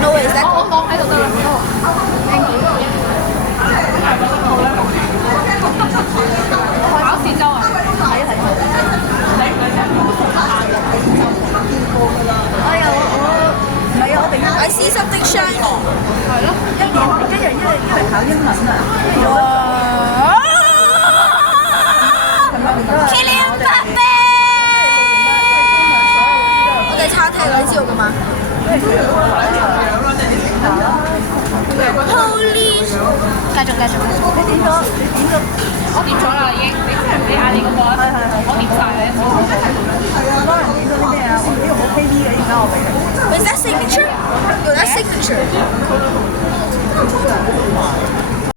No way, is that 我放喺度得啦。考試周啊？哎呀，唔係啊，我哋 I see something shiny。係咯，一嚟考英文啊。哇！Kylian Mbappé，我哋餐廳你知道㗎嘛？Holy！ 繼續。你點咗？我點咗啦已經，你嗌你嗰個啊？我點晒啦。係啊，當然點咗啲咩啊？呢個好 KD 嘅，而家我俾你。Is that signature？有 that signature？